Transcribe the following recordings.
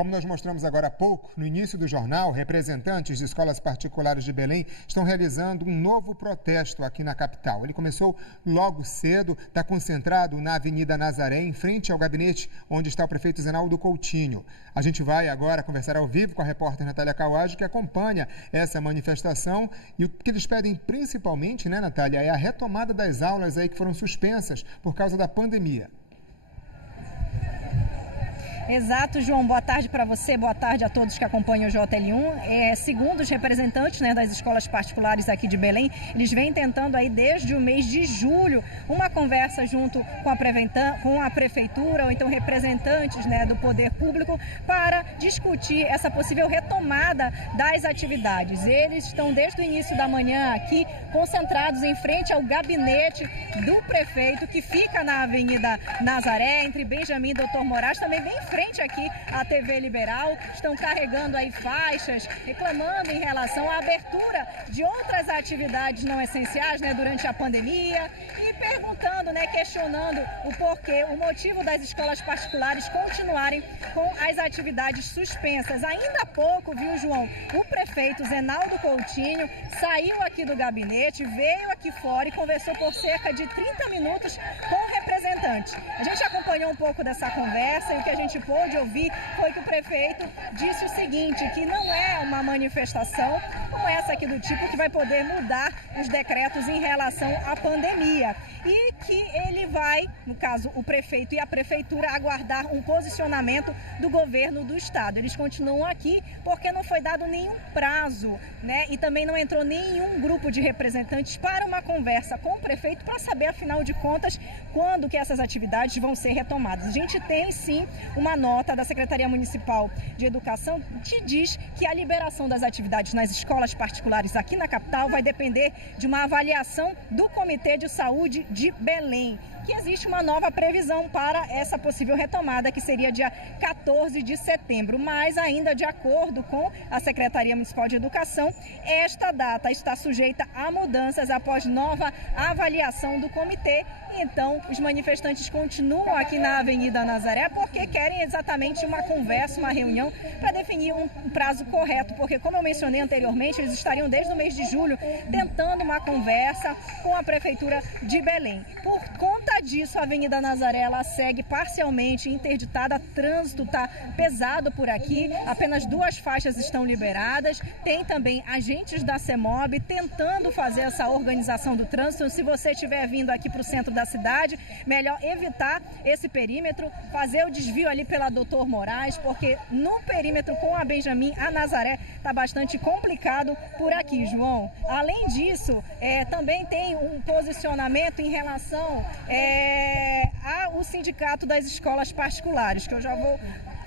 Como nós mostramos agora há pouco, no início do jornal, representantes de escolas particulares de Belém estão realizando um novo protesto aqui na capital. Ele começou logo cedo, está concentrado na Avenida Nazaré, em frente ao gabinete onde está o prefeito Zenaldo Coutinho. A gente vai agora conversar ao vivo com a repórter Natália Kawaj, que acompanha essa manifestação. E o que eles pedem principalmente, né, Natália, é a retomada das aulas aí que foram suspensas por causa da pandemia. Exato, João. Boa tarde para você, boa tarde a todos que acompanham o JL1. Segundo os representantes, né, das escolas particulares aqui de Belém, eles vêm tentando aí desde o mês de julho uma conversa junto com a prefeitura ou então representantes, né, do poder público para discutir essa possível retomada das atividades. Eles estão desde o início da manhã aqui concentrados em frente ao gabinete do prefeito, que fica na Avenida Nazaré, entre Benjamin e Doutor Moraes, também bem em frente aqui à TV Liberal. Estão carregando aí faixas, reclamando em relação à abertura de outras atividades não essenciais, né, durante a pandemia, e perguntando, né, questionando o porquê, o motivo das escolas particulares continuarem com as atividades suspensas. Ainda há pouco, viu, João, o prefeito Zenaldo Coutinho saiu aqui do gabinete, veio aqui fora e conversou por cerca de 30 minutos com representantes. A gente acompanhou um pouco dessa conversa e o que a gente pôde ouvir foi que o prefeito disse o seguinte, que não é uma manifestação como essa aqui do tipo que vai poder mudar os decretos em relação à pandemia e que ele vai, no caso o prefeito e a prefeitura, aguardar um posicionamento do governo do estado. Eles continuam aqui porque não foi dado nenhum prazo, né? E também não entrou nenhum grupo de representantes para uma conversa com o prefeito para saber, afinal de contas, quando que essas atividades vão ser retomadas. A gente tem sim uma nota da Secretaria Municipal de Educação que diz que a liberação das atividades nas escolas particulares aqui na capital vai depender de uma avaliação do Comitê de Saúde de Belém, que existe uma nova previsão para essa possível retomada, que seria dia 14 de setembro. Mas ainda de acordo com a Secretaria Municipal de Educação, esta data está sujeita a mudanças após nova avaliação do comitê. Então, os manifestantes continuam aqui na Avenida Nazaré porque querem exatamente uma conversa, uma reunião para definir um prazo correto, porque, como eu mencionei anteriormente, eles estariam desde o mês de julho tentando uma conversa com a Prefeitura de Belém. Por conta disso, a Avenida Nazaré ela segue parcialmente interditada, trânsito está pesado por aqui, apenas 2 faixas estão liberadas, tem também agentes da CEMOB tentando fazer essa organização do trânsito. Se você estiver vindo aqui para o centro da cidade, melhor evitar esse perímetro, fazer o desvio ali pela Doutor Moraes, porque no perímetro com a Benjamin, a Nazaré, está bastante complicado por aqui, João. Além disso, também tem um posicionamento em relação ao Sindicato das Escolas Particulares, que eu já vou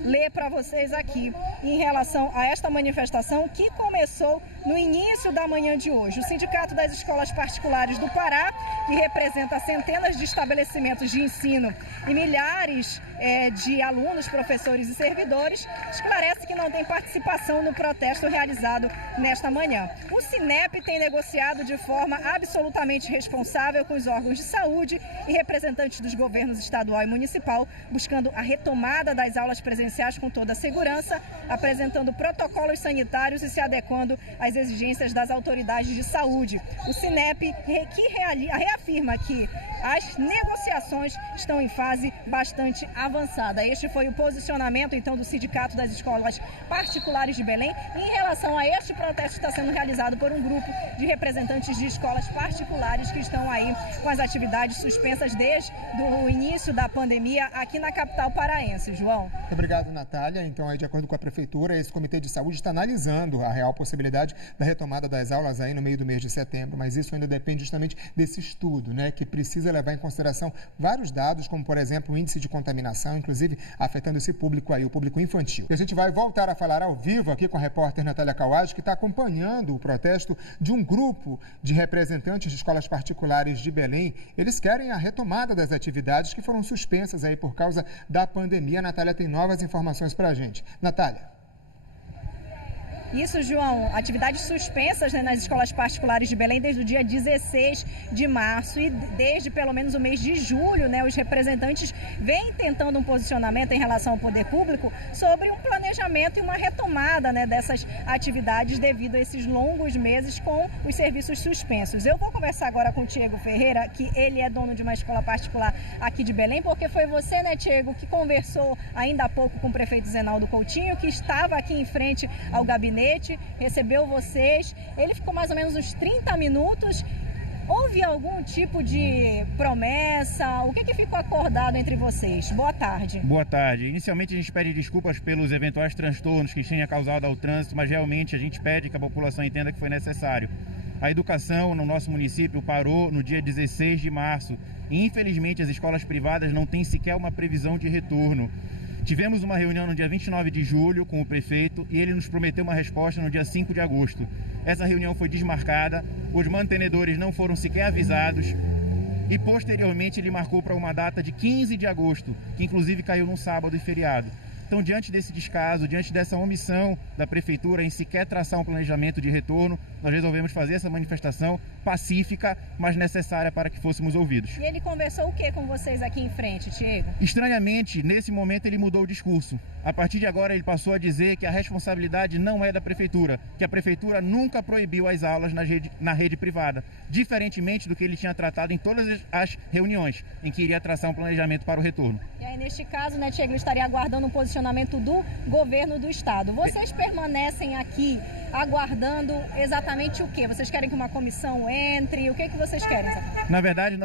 ler para vocês aqui, em relação a esta manifestação que começou no início da manhã de hoje. O Sindicato das Escolas Particulares do Pará, que representa centenas de estabelecimentos de ensino e milhares de alunos, professores e servidores, esclarece que não tem participação no protesto realizado nesta manhã. O Sinep tem negociado de forma absolutamente responsável com os órgãos de saúde e representantes dos governos estadual e municipal, buscando a retomada das aulas presenciais com toda a segurança, apresentando protocolos sanitários e se adequando às exigências das autoridades de saúde. O Sinep reafirma que as negociações estão em fase bastante avançada. Este foi o posicionamento, então, do Sindicato das Escolas Particulares de Belém em relação a este protesto que está sendo realizado por um grupo de representantes de escolas particulares que estão aí com as atividades suspensas desde o início da pandemia aqui na capital paraense. João. Muito obrigado, Natália. Então, aí, de acordo com a Prefeitura, esse Comitê de Saúde está analisando a real possibilidade da retomada das aulas aí no meio do mês de setembro, mas isso ainda depende justamente desse estudo, né, que precisa levar em consideração vários dados, como, por exemplo, o índice de contaminação, inclusive afetando esse público aí, o público infantil. E a gente vai voltar a falar ao vivo aqui com a repórter Natália Kawaj, que está acompanhando o protesto de um grupo de representantes de escolas particulares de Belém. Eles querem a retomada das atividades que foram suspensas aí por causa da pandemia. A Natália tem novas informações para a gente. Natália. Isso, João, atividades suspensas, né, nas escolas particulares de Belém desde o dia 16 de março e desde pelo menos o mês de julho, né, os representantes vêm tentando um posicionamento em relação ao poder público sobre um planejamento e uma retomada, né, dessas atividades devido a esses longos meses com os serviços suspensos. Eu vou conversar agora com o Tiago Ferreira, que ele é dono de uma escola particular aqui de Belém, porque foi você, né, Tiago, que conversou ainda há pouco com o prefeito Zenaldo Coutinho, que estava aqui em frente ao gabinete, recebeu vocês, ele ficou mais ou menos uns 30 minutos. Houve algum tipo de promessa? O que ficou acordado entre vocês? Boa tarde. Boa tarde. Inicialmente a gente pede desculpas pelos eventuais transtornos que tenha causado ao trânsito, mas realmente a gente pede que a população entenda que foi necessário. A educação no nosso município parou no dia 16 de março e infelizmente as escolas privadas não têm sequer uma previsão de retorno. Tivemos uma reunião no dia 29 de julho com o prefeito e ele nos prometeu uma resposta no dia 5 de agosto. Essa reunião foi desmarcada, os mantenedores não foram sequer avisados e posteriormente ele marcou para uma data de 15 de agosto, que inclusive caiu num sábado e feriado. Então, diante desse descaso, diante dessa omissão da prefeitura em sequer traçar um planejamento de retorno, nós resolvemos fazer essa manifestação pacífica, mas necessária para que fôssemos ouvidos. E ele conversou o que com vocês aqui em frente, Tiago? Estranhamente, nesse momento ele mudou o discurso. A partir de agora ele passou a dizer que a responsabilidade não é da prefeitura, que a prefeitura nunca proibiu as aulas na rede privada, diferentemente do que ele tinha tratado em todas as reuniões, em que iria traçar um planejamento para o retorno. E aí, neste caso, né, Tiago, estaria aguardando um posicionamento do governo do estado. Vocês permanecem aqui aguardando exatamente o quê? Vocês querem que uma comissão entre? O que vocês querem? Na verdade,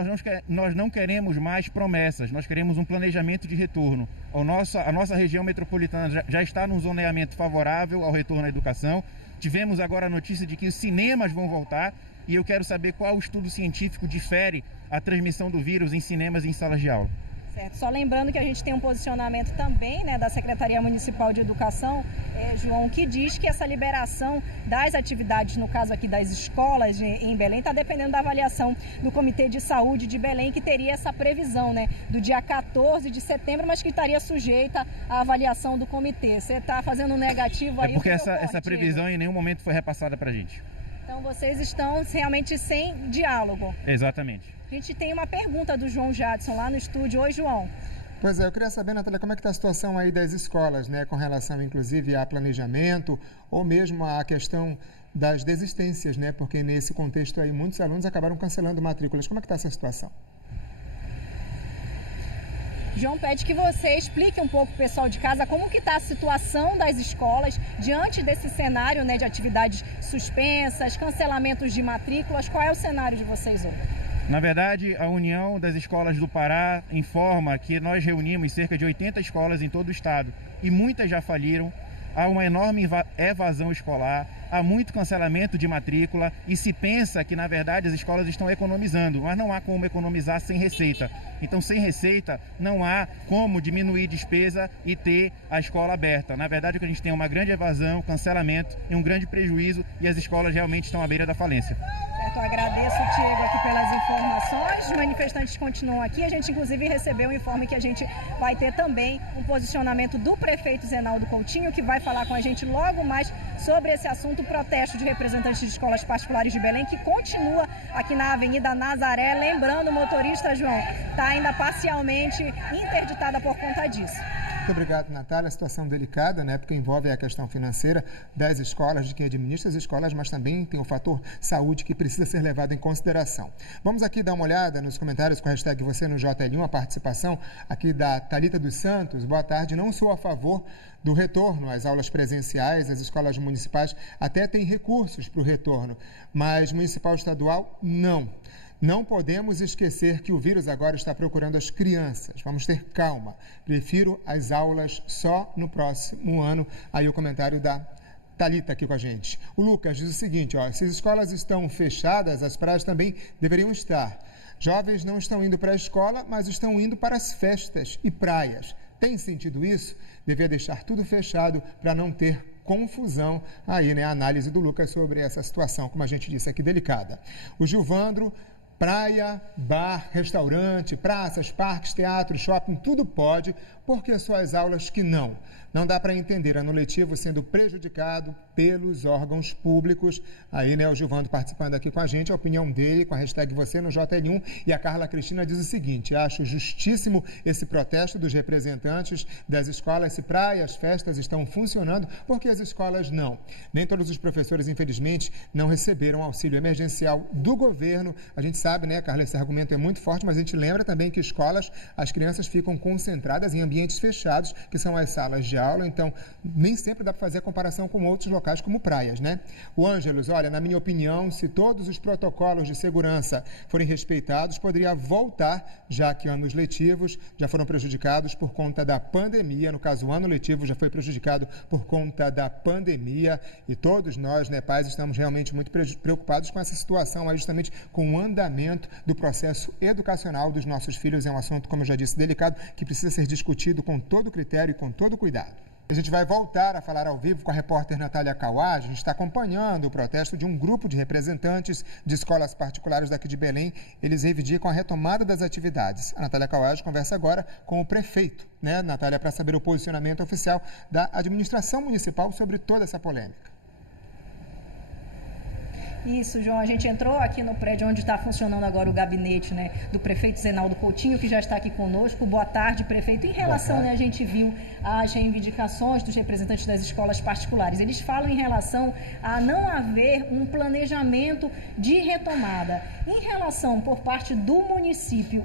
nós não queremos mais promessas, nós queremos um planejamento de retorno. A nossa região metropolitana já está num zoneamento favorável ao retorno à educação. Tivemos agora a notícia de que os cinemas vão voltar e eu quero saber qual estudo científico difere a transmissão do vírus em cinemas e em salas de aula. Certo. Só lembrando que a gente tem um posicionamento também, né, da Secretaria Municipal de Educação, João, que diz que essa liberação das atividades, no caso aqui das escolas em Belém, está dependendo da avaliação do Comitê de Saúde de Belém, que teria essa previsão, né, do dia 14 de setembro, mas que estaria sujeita à avaliação do comitê. Você está fazendo um negativo aí? É porque essa previsão em nenhum momento foi repassada para a gente. Então vocês estão realmente sem diálogo? Exatamente. A gente tem uma pergunta do João Jadson lá no estúdio. Oi, João. Pois é, eu queria saber, Natália, como é que está a situação aí das escolas, né, com relação, inclusive, a planejamento ou mesmo a questão das desistências, né, porque nesse contexto aí muitos alunos acabaram cancelando matrículas. Como é que está essa situação? João pede que você explique um pouco para o pessoal de casa como que está a situação das escolas diante desse cenário, né, de atividades suspensas, cancelamentos de matrículas. Qual é o cenário de vocês hoje? Na verdade, a União das Escolas do Pará informa que nós reunimos cerca de 80 escolas em todo o estado e muitas já faliram. Há uma enorme evasão escolar, há muito cancelamento de matrícula e se pensa que, na verdade, as escolas estão economizando, mas não há como economizar sem receita. Então, sem receita, não há como diminuir despesa e ter a escola aberta. Na verdade, o que a gente tem é uma grande evasão, cancelamento e um grande prejuízo e as escolas realmente estão à beira da falência. Certo, eu agradeço, Tiago, aqui pelas informações. Os manifestantes continuam aqui. A gente, inclusive, recebeu um informe que a gente vai ter também um posicionamento do prefeito Zenaldo Coutinho, que vai falar com a gente logo mais sobre esse assunto, o protesto de representantes de escolas particulares de Belém, que continua aqui na Avenida Nazaré. Lembrando, o motorista, João, está ainda parcialmente interditada por conta disso. Muito obrigado, Natália. A situação delicada, né, porque envolve a questão financeira das escolas, de quem administra as escolas, mas também tem o fator saúde que precisa ser levado em consideração. Vamos aqui dar uma olhada nos comentários com a hashtag você no JL1, a participação aqui da Thalita dos Santos. Boa tarde, não sou a favor do retorno às aulas presenciais. As escolas municipais até têm recursos para o retorno, mas municipal e estadual, não. Não podemos esquecer que o vírus agora está procurando as crianças. Vamos ter calma. Prefiro as aulas só no próximo ano. Aí o comentário da Thalita aqui com a gente. O Lucas diz o seguinte, se as escolas estão fechadas, as praias também deveriam estar. Jovens não estão indo para a escola, mas estão indo para as festas e praias. Tem sentido isso? Devia deixar tudo fechado para não ter confusão aí, né? A análise do Lucas sobre essa situação, como a gente disse aqui, delicada. O Gilvandro Praia, bar, restaurante, praças, parques, teatros, shopping, tudo pode, porque só as aulas que não. Não dá para entender ano letivo sendo prejudicado pelos órgãos públicos. Aí, né, o Gilvando participando aqui com a gente, a opinião dele com a hashtag você no JL1. E a Carla Cristina diz o seguinte: acho justíssimo esse protesto dos representantes das escolas se praias, festas estão funcionando, porque as escolas não. Nem todos os professores, infelizmente, não receberam auxílio emergencial do governo. A gente sabe, né, Carla, esse argumento é muito forte, mas a gente lembra também que escolas, as crianças ficam concentradas em ambientes fechados, que são as salas de aula, então nem sempre dá para fazer a comparação com outros locais como praias, né? O Ângelos, olha, na minha opinião, se todos os protocolos de segurança forem respeitados, poderia voltar, já que anos letivos já foram prejudicados por conta da pandemia. No caso, o ano letivo já foi prejudicado por conta da pandemia e todos nós, né, pais, estamos realmente muito preocupados com essa situação, aí justamente com o andamento do processo educacional dos nossos filhos. É um assunto, como eu já disse, delicado, que precisa ser discutido com todo critério e com todo cuidado. A gente vai voltar a falar ao vivo com a repórter Natália Kawaj. A gente está acompanhando o protesto de um grupo de representantes de escolas particulares daqui de Belém. Eles reivindicam a retomada das atividades. A Natália Kawaj conversa agora com o prefeito, né, Natália, para saber o posicionamento oficial da administração municipal sobre toda essa polêmica. Isso, João, a gente entrou aqui no prédio onde está funcionando agora o gabinete, né, do prefeito Zenaldo Coutinho, que já está aqui conosco. Boa tarde, prefeito. Em relação, né, a gente viu as reivindicações dos representantes das escolas particulares. Eles falam em relação a não haver um planejamento de retomada. Em relação por parte do município,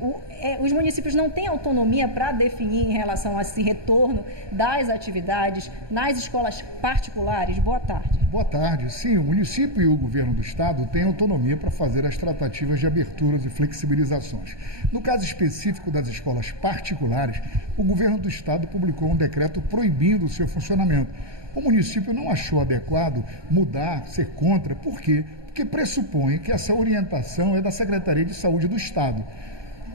os municípios não têm autonomia para definir em relação a esse retorno das atividades nas escolas particulares? Boa tarde. Boa tarde. Sim, o município e o governo do Estado têm autonomia para fazer as tratativas de aberturas e flexibilizações. No caso específico das escolas particulares, o governo do Estado publicou um decreto proibindo o seu funcionamento. O município não achou adequado mudar, ser contra. Por quê? Porque pressupõe que essa orientação é da Secretaria de Saúde do Estado.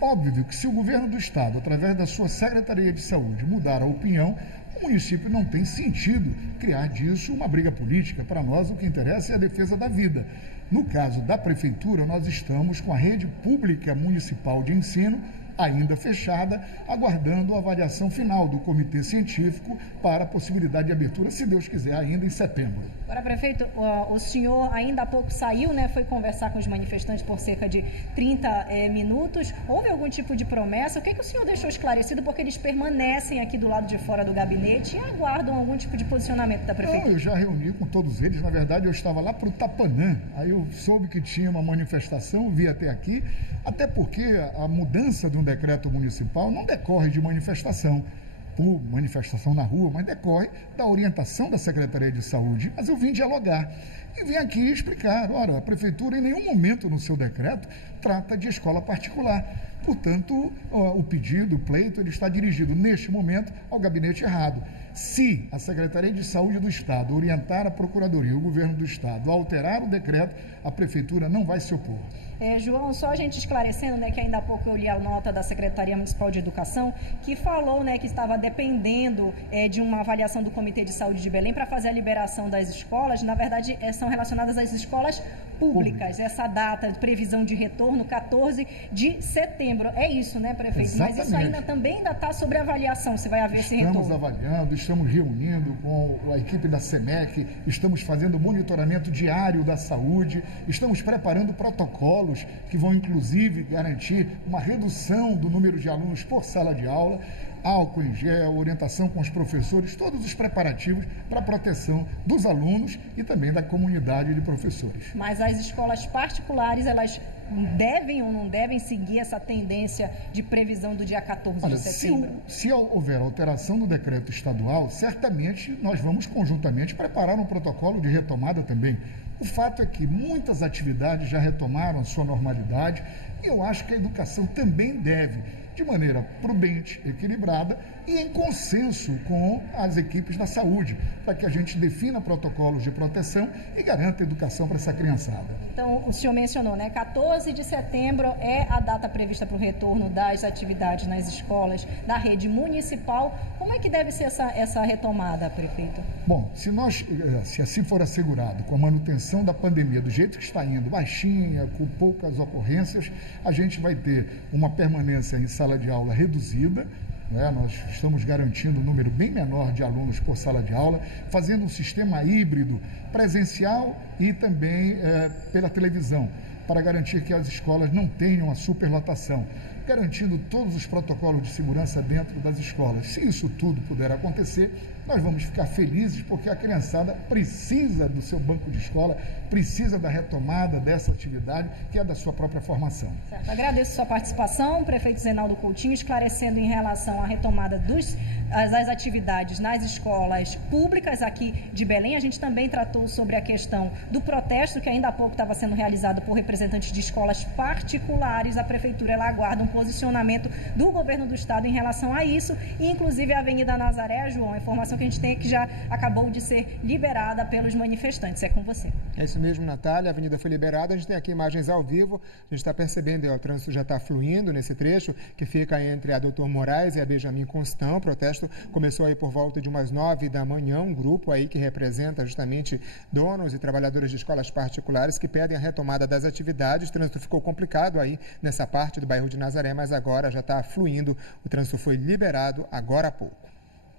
Óbvio que se o governo do Estado, através da sua Secretaria de Saúde, mudar a opinião, o município não tem sentido criar disso uma briga política. Para nós, o que interessa é a defesa da vida. No caso da Prefeitura, nós estamos com a rede pública municipal de ensino ainda fechada, aguardando a avaliação final do comitê científico para a possibilidade de abertura, se Deus quiser, ainda em setembro. Agora, prefeito, o senhor ainda há pouco saiu, né, foi conversar com os manifestantes por cerca de 30 minutos. Houve algum tipo de promessa? O que o senhor deixou esclarecido? Porque eles permanecem aqui do lado de fora do gabinete e aguardam algum tipo de posicionamento da prefeitura. Não, eu já reuni com todos eles. Na verdade, eu estava lá para o Tapanã. Aí eu soube que tinha uma manifestação, vi até aqui, até porque a mudança de um decreto municipal não decorre de manifestação por manifestação na rua, mas decorre da orientação da Secretaria de Saúde. Mas eu vim dialogar e vim aqui explicar, ora, a Prefeitura em nenhum momento no seu decreto trata de escola particular. Portanto, o pedido, o pleito, ele está dirigido neste momento ao gabinete errado. Se a Secretaria de Saúde do Estado orientar a Procuradoria, o Governo do Estado, a alterar o decreto, a Prefeitura não vai se opor. João, só a gente esclarecendo, né, que ainda há pouco eu li a nota da Secretaria Municipal de Educação, que falou, né, que estava dependendo de uma avaliação do Comitê de Saúde de Belém para fazer a liberação das escolas. Na verdade, são relacionadas às escolas públicas. Essa data de previsão de retorno, 14 de setembro. É isso, né, prefeito? Exatamente. Mas isso ainda está sobre avaliação, se vai haver esse retorno. Estamos avaliando, estamos reunindo com a equipe da SEMEC, estamos fazendo monitoramento diário da saúde, estamos preparando protocolos que vão, inclusive, garantir uma redução do número de alunos por sala de aula, álcool em gel, orientação com os professores, todos os preparativos para a proteção dos alunos e também da comunidade de professores. Mas as escolas particulares, elas devem ou não devem seguir essa tendência de previsão do dia 14 de setembro? Se houver alteração do decreto estadual, certamente nós vamos conjuntamente preparar um protocolo de retomada também. O fato é que muitas atividades já retomaram a sua normalidade e eu acho que a educação também deve, de maneira prudente, equilibrada, e em consenso com as equipes da saúde, para que a gente defina protocolos de proteção e garanta educação para essa criançada. Então, o senhor mencionou, né? 14 de setembro é a data prevista para o retorno das atividades nas escolas da rede municipal. Como é que deve ser essa retomada, prefeito? Bom, se assim for assegurado, com a manutenção da pandemia do jeito que está indo, baixinha, com poucas ocorrências, a gente vai ter uma permanência em sala de aula reduzida. Nós estamos garantindo um número bem menor de alunos por sala de aula, fazendo um sistema híbrido presencial e também pela televisão, para garantir que as escolas não tenham a superlotação, garantindo todos os protocolos de segurança dentro das escolas. Se isso tudo puder acontecer, nós vamos ficar felizes, porque a criançada precisa do seu banco de escola, precisa da retomada dessa atividade, que é da sua própria formação. Certo. Agradeço a sua participação, prefeito Zenaldo Coutinho, esclarecendo em relação à retomada das atividades nas escolas públicas aqui de Belém. A gente também tratou sobre a questão do protesto, que ainda há pouco estava sendo realizado por representantes de escolas particulares. A prefeitura ela aguarda um posicionamento do governo do estado em relação a isso, e inclusive a Avenida Nazaré, João, a informação que a gente tem é que já acabou de ser liberada pelos manifestantes. É com você. É isso mesmo, Natália. A avenida foi liberada. A gente tem aqui imagens ao vivo. A gente está percebendo, o trânsito já está fluindo nesse trecho que fica entre a Doutor Moraes e a Benjamin Constant. O protesto começou aí por volta de umas 9 da manhã. Um grupo aí que representa justamente donos e trabalhadores de escolas particulares que pedem a retomada das atividades. O trânsito ficou complicado aí nessa parte do bairro de Nazaré, mas agora já está fluindo. O trânsito foi liberado agora há pouco.